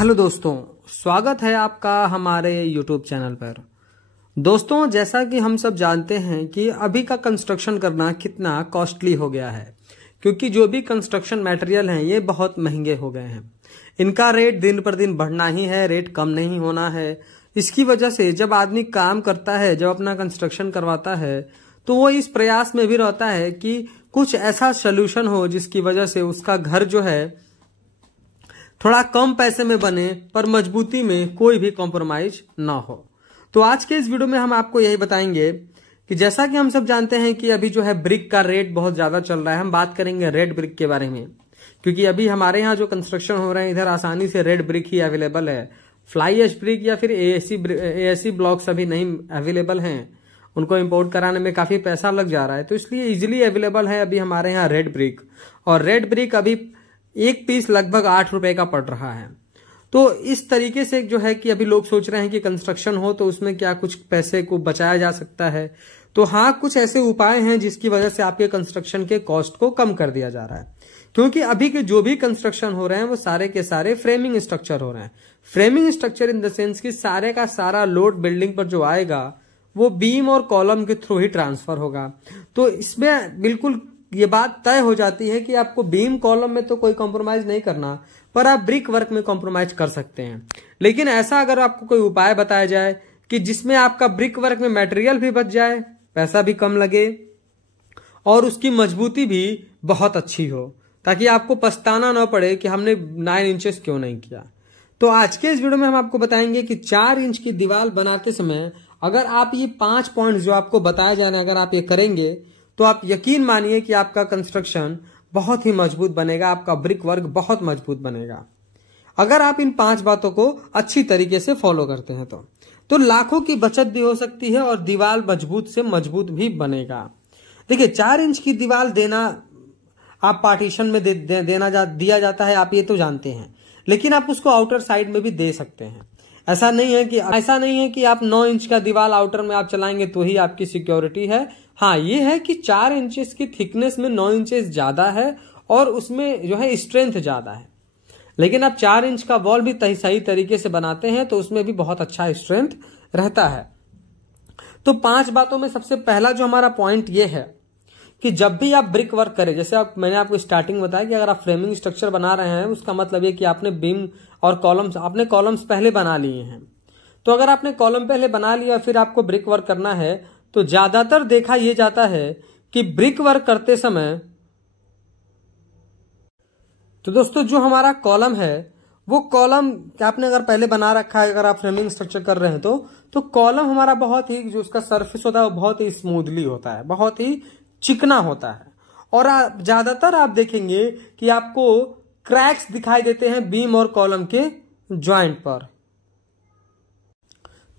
Hello दोस्तों, स्वागत है आपका हमारे YouTube चैनल पर। दोस्तों, जैसा कि हम सब जानते हैं कि अभी का कंस्ट्रक्शन करना कितना कॉस्टली हो गया है, क्योंकि जो भी कंस्ट्रक्शन मटेरियल हैं ये बहुत महंगे हो गए हैं। इनका रेट दिन पर दिन बढ़ना ही है, रेट कम नहीं होना है। इसकी वजह से जब आदमी काम करता है, जब अपना कंस्ट्रक्शन करवाता है, तो वो इस प्रयास में भी रहता है कि कुछ ऐसा सोल्यूशन हो जिसकी वजह से उसका घर जो है थोड़ा कम पैसे में बने, पर मजबूती में कोई भी कॉम्प्रोमाइज ना हो। तो आज के इस वीडियो में हम आपको यही बताएंगे कि जैसा कि हम सब जानते हैं कि अभी जो है ब्रिक का रेट बहुत ज्यादा चल रहा है। हम बात करेंगे रेड ब्रिक के बारे में, क्योंकि अभी हमारे यहाँ जो कंस्ट्रक्शन हो रहे हैं इधर आसानी से रेड ब्रिक ही अवेलेबल है। फ्लाई एश ब्रिक या फिर एएसी ब्लॉक्स अभी नहीं अवेलेबल हैं, उनको इंपोर्ट कराने में काफी पैसा लग जा रहा है, तो इसलिए इजिली अवेलेबल है अभी हमारे यहाँ रेड ब्रिक। और रेड ब्रिक अभी एक पीस लगभग 8 रुपए का पड़ रहा है। तो इस तरीके से जो है कि अभी लोग सोच रहे हैं कि कंस्ट्रक्शन हो तो उसमें क्या कुछ पैसे को बचाया जा सकता है। तो हाँ, कुछ ऐसे उपाय हैं जिसकी वजह से आपके कंस्ट्रक्शन के कॉस्ट को कम कर दिया जा रहा है। क्योंकि अभी के जो भी कंस्ट्रक्शन हो रहे हैं वो सारे के सारे फ्रेमिंग स्ट्रक्चर हो रहे हैं। Framing structure in the sense कि सारे का सारा लोड बिल्डिंग पर जो आएगा वो बीम और कॉलम के थ्रू ही ट्रांसफर होगा। तो इसमें बिल्कुल ये बात तय हो जाती है कि आपको बीम कॉलम में तो कोई कॉम्प्रोमाइज नहीं करना, पर आप ब्रिक वर्क में कॉम्प्रोमाइज कर सकते हैं। लेकिन ऐसा अगर आपको कोई उपाय बताया जाए कि जिसमें आपका ब्रिक वर्क में मटेरियल भी बच जाए, पैसा भी कम लगे और उसकी मजबूती भी बहुत अच्छी हो, ताकि आपको पछताना न पड़े कि हमने 9 इंचेस क्यों नहीं किया। तो आज के इस वीडियो में हम आपको बताएंगे कि 4 इंच की दीवार बनाते समय अगर आप ये 5 पॉइंट जो आपको बताए जा रहे हैं, अगर आप ये करेंगे तो आप यकीन मानिए कि आपका कंस्ट्रक्शन बहुत ही मजबूत बनेगा, आपका ब्रिक वर्क बहुत मजबूत बनेगा। अगर आप इन 5 बातों को अच्छी तरीके से फॉलो करते हैं तो लाखों की बचत भी हो सकती है और दीवार मजबूत से मजबूत भी बनेगा। देखिए, 4 इंच की दीवार देना आप पार्टीशन में दिया जाता है, आप ये तो जानते हैं, लेकिन आप उसको आउटर साइड में भी दे सकते हैं। ऐसा नहीं है कि आप 9 इंच का दीवार आउटर में आप चलाएंगे तो ही आपकी सिक्योरिटी है। हाँ, ये है कि 4 इंचेस की थिकनेस में 9 इंचेस ज्यादा है और उसमें जो है स्ट्रेंथ ज्यादा है। लेकिन आप 4 इंच का वॉल भी सही तरीके से बनाते हैं तो उसमें भी बहुत अच्छा स्ट्रेंथ रहता है। तो 5 बातों में सबसे पहला जो हमारा पॉइंट ये है कि जब भी आप ब्रिक वर्क करें, जैसे मैंने आपको स्टार्टिंग बताया कि अगर आप फ्रेमिंग स्ट्रक्चर बना रहे हैं उसका मतलब ये कि आपने बीम और कॉलम्स पहले बना लिए हैं। तो अगर आपने कॉलम पहले बना लिया फिर आपको ब्रिक वर्क करना है, तो ज्यादातर देखा यह जाता है कि ब्रिक वर्क करते समय तो दोस्तों जो हमारा कॉलम है वो कॉलम आपने अगर पहले बना रखा है, अगर आप फ्रेमिंग स्ट्रक्चर कर रहे हैं तो कॉलम हमारा बहुत ही जो उसका सरफेस होता है वो बहुत ही स्मूथली होता है, बहुत ही चिकना होता है। और ज्यादातर आप देखेंगे कि आपको क्रैक्स दिखाई देते हैं बीम और कॉलम के ज्वाइंट पर।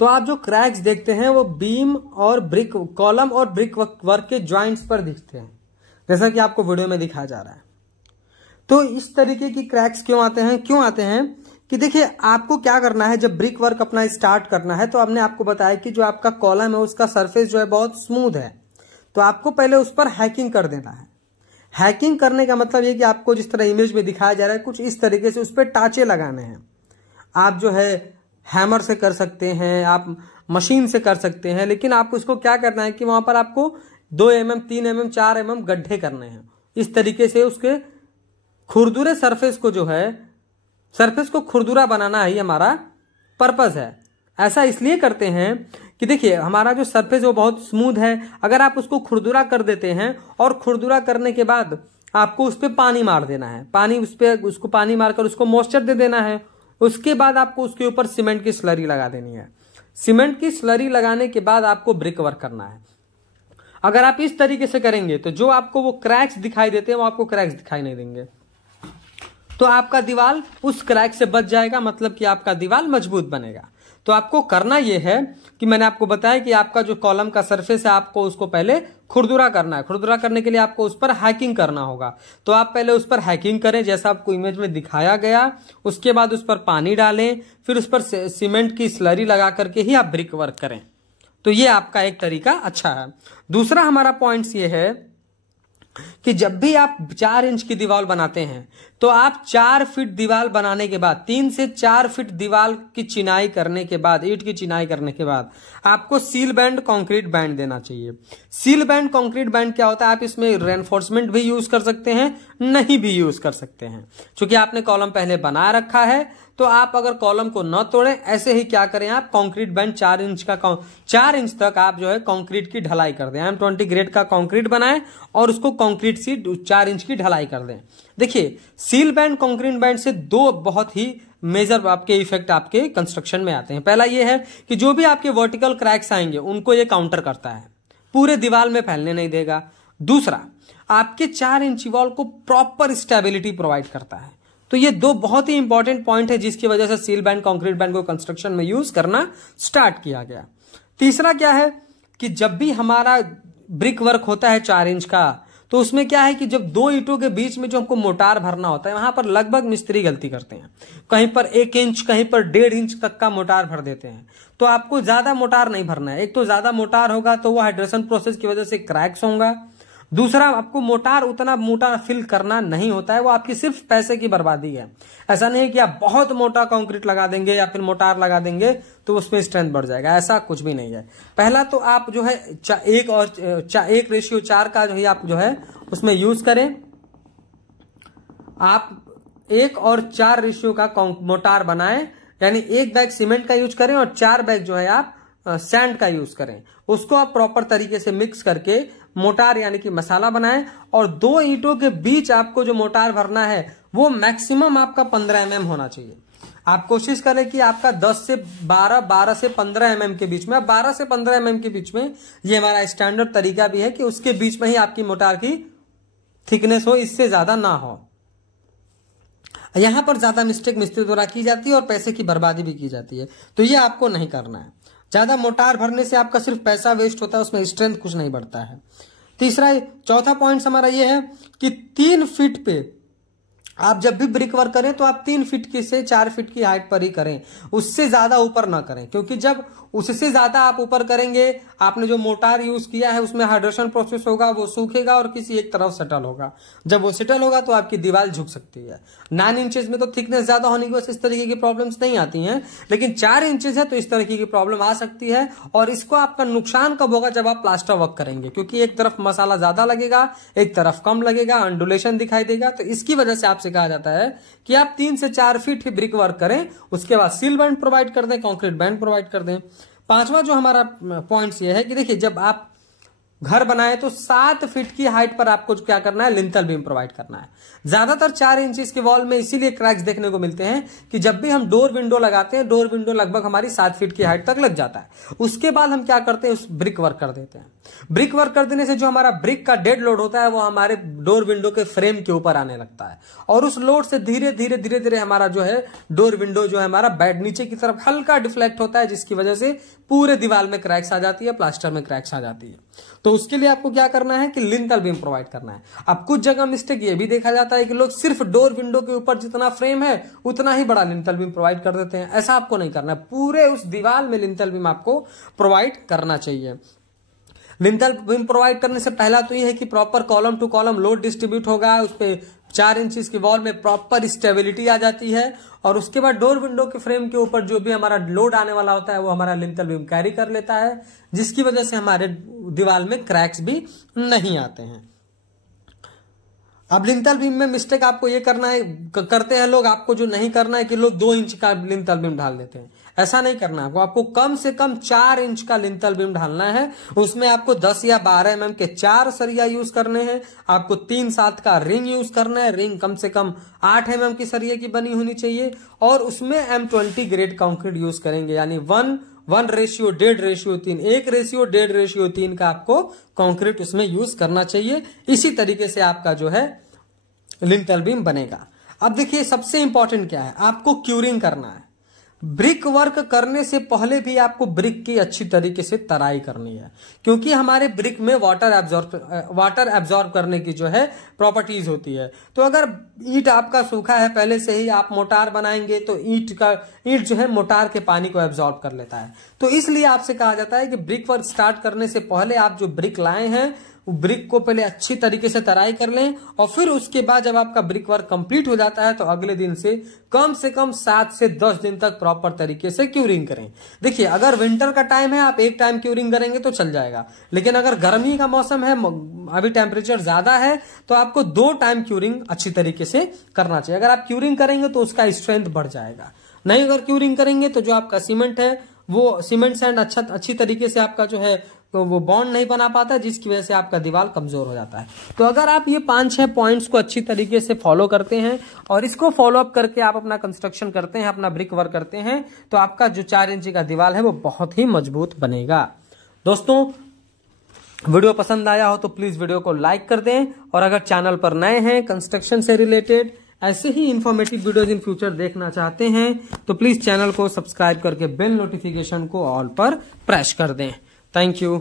तो आप जो क्रैक्स देखते हैं वो बीम और ब्रिक कॉलम और ब्रिक वर्क के ज्वाइंट्स पर दिखते हैं, जैसा कि आपको वीडियो में दिखाया जा रहा है। तो इस तरीके की क्रैक्स क्यों आते हैं कि देखिए, आपको क्या करना है जब ब्रिक वर्क अपना स्टार्ट करना है, तो हमने आपको बताया कि जो आपका कॉलम है उसका सरफेस जो है बहुत स्मूथ है, तो आपको पहले उस पर हैकिंग कर देना है। हैकिंग करने का मतलब ये कि आपको जिस तरह इमेज में दिखाया जा रहा है कुछ इस तरीके से उस पर टाँचे लगाने हैं। आप जो है हैमर से कर सकते हैं, आप मशीन से कर सकते हैं, लेकिन आपको इसको क्या करना है कि वहां पर आपको 2 mm 3 mm 4 mm गड्ढे करने हैं। इस तरीके से उसके खुरदुरे सरफेस को खुरदुरा बनाना ही हमारा पर्पस है। ऐसा इसलिए करते हैं कि देखिए, हमारा जो सरफेस वो बहुत स्मूथ है, अगर आप उसको खुरदुरा कर देते हैं और खुरदुरा करने के बाद आपको उस पर पानी मार देना है, उसको पानी मारकर उसको मॉइस्चर दे देना है। उसके बाद आपको उसके ऊपर सीमेंट की स्लरी लगा देनी है। सीमेंट की स्लरी लगाने के बाद आपको ब्रिक वर्क करना है। अगर आप इस तरीके से करेंगे तो जो आपको वो क्रैक्स दिखाई देते हैं वो आपको क्रैक्स दिखाई नहीं देंगे, तो आपका दीवार उस क्रैक से बच जाएगा, मतलब कि आपका दीवार मजबूत बनेगा। तो आपको करना यह है कि मैंने आपको बताया कि आपका जो कॉलम का सरफेस है आपको उसको पहले खुरदुरा करना है। खुरदुरा करने के लिए आपको उस पर हैकिंग करना होगा, तो आप पहले उस पर हैकिंग करें जैसा आपको इमेज में दिखाया गया। उसके बाद उस पर पानी डालें, फिर उस पर सीमेंट की स्लरी लगा करके ही आप ब्रिक वर्क करें। तो ये आपका एक तरीका अच्छा है। दूसरा हमारा पॉइंट ये है कि जब भी आप 4 इंच की दीवार बनाते हैं, तो आप 4 फीट दीवार बनाने के बाद 3 से 4 फीट दीवार की चिनाई करने के बाद, ईंट की चिनाई करने के बाद आपको सील बैंड कंक्रीट बैंड देना चाहिए। सील बैंड कंक्रीट बैंड क्या होता है, आप इसमें रेनफोर्समेंट भी यूज कर सकते हैं, नहीं भी यूज कर सकते हैं। क्योंकि आपने कॉलम पहले बना रखा है तो आप अगर कॉलम को न तोड़ें, ऐसे ही क्या करें, आप कंक्रीट बैंड 4 इंच तक आप जो है कंक्रीट की ढलाई कर दें। M20 ग्रेड का कंक्रीट बनाएं और उसको कंक्रीट से 4 इंच की ढलाई कर दें। देखिए, सील बैंड कंक्रीट बैंड से 2 बहुत ही मेजर आपके इफेक्ट आपके कंस्ट्रक्शन में आते हैं। पहला ये है कि जो भी आपके वर्टिकल क्रैक्स आएंगे उनको ये काउंटर करता है, पूरे दीवार में फैलने नहीं देगा। दूसरा, आपके 4 इंच वॉल को प्रॉपर स्टेबिलिटी प्रोवाइड करता है। तो ये 2 बहुत ही इंपॉर्टेंट पॉइंट है जिसकी वजह से सील बैंड कंक्रीट बैंड को कंस्ट्रक्शन में यूज करना स्टार्ट किया गया। तीसरा क्या है कि जब भी हमारा ब्रिक वर्क होता है 4 इंच का, तो उसमें क्या है कि जब 2 ईंटों के बीच में जो हमको मोटार भरना होता है, वहां पर लगभग मिस्त्री गलती करते हैं। कहीं पर 1 इंच, कहीं पर 1.5 इंच तक का मोटार भर देते हैं। तो आपको ज्यादा मोटार नहीं भरना है। एक तो ज्यादा मोटार होगा तो वो हाइड्रेशन प्रोसेस की वजह से क्रैक्स होगा। दूसरा, आपको मोटार उतना मोटा फिल करना नहीं होता है, वो आपकी सिर्फ पैसे की बर्बादी है। ऐसा नहीं है कि आप बहुत मोटा कंक्रीट लगा देंगे या फिर मोटार लगा देंगे तो उसमें स्ट्रेंथ बढ़ जाएगा, ऐसा कुछ भी नहीं है। पहला तो आप जो है 1:4 का जो है आप जो है उसमें यूज करें। आप 1:4 रेशियो का मोटार बनाएं, यानी 1 बैग सीमेंट का यूज करें और 4 बैग जो है आप सैंड का यूज करें। उसको आप प्रॉपर तरीके से मिक्स करके मोटार यानी कि मसाला बनाएं। और 2 ईंटों के बीच आपको जो मोटार भरना है वो मैक्सिमम आपका 15 mm होना चाहिए। आप कोशिश करें कि आपका 10 से 12, 12 से 15 mm के बीच में, 12 से 15 mm के बीच में, ये हमारा स्टैंडर्ड तरीका भी है कि उसके बीच में ही आपकी मोटार की थिकनेस हो, इससे ज्यादा ना हो। यहां पर ज्यादा मिस्टेक मिस्त्री द्वारा की जाती है और पैसे की बर्बादी भी की जाती है, तो ये आपको नहीं करना है। ज्यादा मोटार भरने से आपका सिर्फ पैसा वेस्ट होता है, उसमें स्ट्रेंथ कुछ नहीं बढ़ता है। चौथा पॉइंट हमारा ये है कि 3 फीट पे आप जब भी ब्रिक वर्क करें तो आप 3 फीट की से 4 फीट की हाइट पर ही करें, उससे ज्यादा ऊपर ना करें। क्योंकि जब उससे ज्यादा आप ऊपर करेंगे, आपने जो मोटार यूज किया है उसमें हाइड्रेशन प्रोसेस होगा, वो सूखेगा और किसी एक तरफ सेटल होगा। जब वो सेटल होगा तो आपकी दीवार झुक सकती है। 9 इंचेस में तो थिकनेस ज्यादा होने की वजह से इस तरीके की प्रॉब्लम्स नहीं आती हैं, लेकिन 4 इंचेस है तो इस तरीके की प्रॉब्लम आ सकती है। और इसको आपका नुकसान कब होगा, जब आप प्लास्टर वर्क करेंगे, क्योंकि एक तरफ मसाला ज्यादा लगेगा, एक तरफ कम लगेगा, अंडुलेशन दिखाई देगा। तो इसकी वजह से आपसे कहा जाता है कि आप 3 से 4 फीट ही ब्रिक वर्क करें, उसके बाद सील बैंड प्रोवाइड कर दें, कंक्रीट बैंड प्रोवाइड कर दें। 5वां जो हमारा पॉइंट ये है कि देखिए, जब आप घर बनाए तो 7 फीट की हाइट पर आपको क्या करना है, लिंटल बीम प्रोवाइड करना है। ज्यादातर 4 इंचेस के वॉल में इसीलिए क्रैक्स देखने को मिलते हैं कि जब भी हम डोर विंडो लगाते हैं, डोर विंडो लगभग हमारी 7 फीट की हाइट तक लग जाता है। उसके बाद हम क्या करते हैं, उस ब्रिक वर्क कर देते हैं। ब्रिक वर्क कर देने से जो हमारा ब्रिक का डेड लोड होता है वो हमारे डोर विंडो के फ्रेम के ऊपर आने लगता है, और उस लोड से धीरे धीरे हमारा जो है डोर विंडो जो है हमारा बैड नीचे की तरफ हल्का डिफ्लेक्ट होता है, जिसकी वजह से पूरे दीवार में क्रैक्स आ जाती है, प्लास्टर में क्रैक्स आ जाती है। तो उसके लिए आपको क्या करना है कि लिंटल बीम प्रोवाइड करना है। अब कुछ जगह मिस्टेक ये भी देखा जाता है कि लोग सिर्फ डोर विंडो के ऊपर जितना फ्रेम है उतना ही बड़ा लिंटल बीम प्रोवाइड कर देते हैं। ऐसा आपको नहीं करना है, पूरे उस दीवार में लिंटल बीम आपको प्रोवाइड करना चाहिए। लिंटल बीम प्रोवाइड करने से पहला तो ये है कि proper column two column load distribute होगा, उस पे 4 इंचेस की वॉल में प्रॉपर स्टेबिलिटी आ जाती है, और उसके बाद डोर विंडो के फ्रेम के ऊपर जो भी हमारा लोड आने वाला होता है वो हमारा लिंटल बीम कैरी कर लेता है, जिसकी वजह से हमारे दीवार में क्रैक्स भी नहीं आते हैं। अब लिंटल बीम में मिस्टेक आपको ये करना है, करते हैं लोग, आपको जो नहीं करना है कि लोग 2 इंच का लिंटल बीम ढाल देते हैं। ऐसा नहीं करना है आपको कम से कम 4 इंच का लिंटल बीम ढालना है। उसमें आपको 10 या 12 mm के 4 सरिया यूज करने हैं। आपको 3/7 का रिंग यूज करना है। रिंग कम से कम 8 mm की सरिये की बनी होनी चाहिए, और उसमें M20 ग्रेड कंक्रीट यूज करेंगे, यानी 1:1:3, 1:1:3 का आपको कंक्रीट उसमें यूज करना चाहिए। इसी तरीके से आपका जो है लिंटल बीम बनेगा। अब देखिए, सबसे इंपॉर्टेंट क्या है, आपको क्यूरिंग करना है। ब्रिक वर्क करने से पहले भी आपको ब्रिक की अच्छी तरीके से तराई करनी है, क्योंकि हमारे ब्रिक में वाटर एब्जॉर्ब करने की जो है प्रॉपर्टीज होती है। तो अगर ईंट आपका सूखा है, पहले से ही आप मोटार बनाएंगे, तो ईंट जो है मोटार के पानी को एब्जॉर्ब कर लेता है। तो इसलिए आपसे कहा जाता है कि ब्रिक वर्क स्टार्ट करने से पहले आप जो ब्रिक लाए हैं ब्रिक को पहले अच्छी तरीके से तराई कर लें और फिर उसके बाद जब आपका ब्रिक वर्क कंप्लीट हो जाता है तो अगले दिन से कम 7 से 10 दिन तक प्रॉपर तरीके से क्यूरिंग करें। देखिए, अगर विंटर का टाइम है, आप एक टाइम क्यूरिंग करेंगे तो चल जाएगा, लेकिन अगर गर्मी का मौसम है, अभी टेम्परेचर ज्यादा है, तो आपको 2 टाइम क्यूरिंग अच्छी तरीके से करना चाहिए। अगर आप क्यूरिंग करेंगे तो उसका स्ट्रेंथ बढ़ जाएगा। नहीं अगर क्यूरिंग करेंगे तो जो आपका सीमेंट है वो सीमेंट सैंड अच्छी तरीके से आपका जो है तो वो बॉन्ड नहीं बना पाता, जिसकी वजह से आपका दीवार कमजोर हो जाता है। तो अगर आप ये 5-6 पॉइंट्स को अच्छी तरीके से फॉलो करते हैं और इसको फॉलो अप करके आप अपना कंस्ट्रक्शन करते हैं, अपना ब्रिक वर्क करते हैं, तो आपका जो 4 इंची का दीवार है वो बहुत ही मजबूत बनेगा। दोस्तों, वीडियो पसंद आया हो तो प्लीज वीडियो को लाइक कर दें और अगर चैनल पर नए हैं, कंस्ट्रक्शन से रिलेटेड ऐसे ही इंफॉर्मेटिव वीडियोज इन फ्यूचर देखना चाहते हैं तो प्लीज चैनल को सब्सक्राइब करके बेल नोटिफिकेशन को ऑल पर प्रेस कर दें। Thank you.